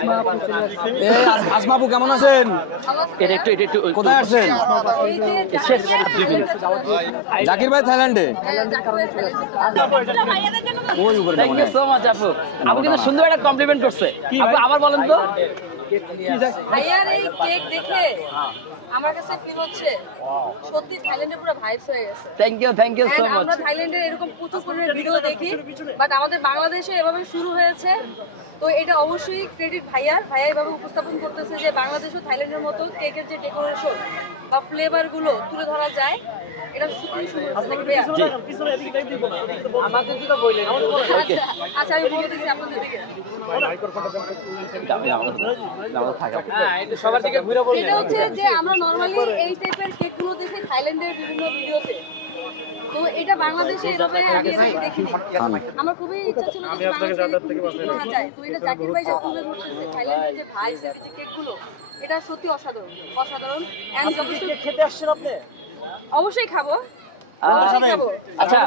এই আসমা কেমন আছেন? এটা একটু এটা একটু কোথায় আসছেন? জাকির ভাই থাইল্যান্ডে? থ্যাংক ইউ সো মাচ আপু। আপু কিন্তু সুন্দর একটা কমপ্লিমেন্ট করছে। আপু আবার বলেন তো। ভাইয়ার এই কেক দেখে আমার কাছে ফিল হচ্ছে সত্যি থাইল্যান্ডে পুরো ভাইবস হয়ে গেছে। Thank you thank you so much আমরা থাইল্যান্ডের এরকম প্রচুর পরিমাণে ভিডিও দেখি বাট আমাদের বাংলাদেশে এভাবে শুরু হয়েছে। তো এটা অবশ্যই ক্রেডিট ভাইয়ার। ভাইয়া এভাবে উপস্থাপন করতেছে যে বাংলাদেশও থাইল্যান্ডের মতো কেকের যে ডেকোরেশন বা ফ্লেভারগুলো তুলে ধরা যায় এটা শুধুই শুরু হচ্ছে ভাইয়া। আচ্ছা আচ্ছা আমি বলে দিচ্ছি আপনাদের দিকে। এটা হচ্ছে যে আমরা নরমালি এই টাইপের কেকগুলো দেখি থাইল্যান্ডের বিভিন্ন ভিডিওতে তো এটা বাংলাদেশে এভাবে আগে দেখিনি। আমার খুবই ইচ্ছা ছিল যে বাংলাদেশে এরকম কিছু করা যায়। তো এটা জাকির ভাই যে তুলে ধরতেছে থাইল্যান্ডের যে ভাই যে কেকগুলো এটা সত্যি অসাধারণ অসাধারণ। And যথেষ্ট- খেতে আসছেন আপনি? অবশ্যই খাব। অবশ্যই খাব। আচ্ছা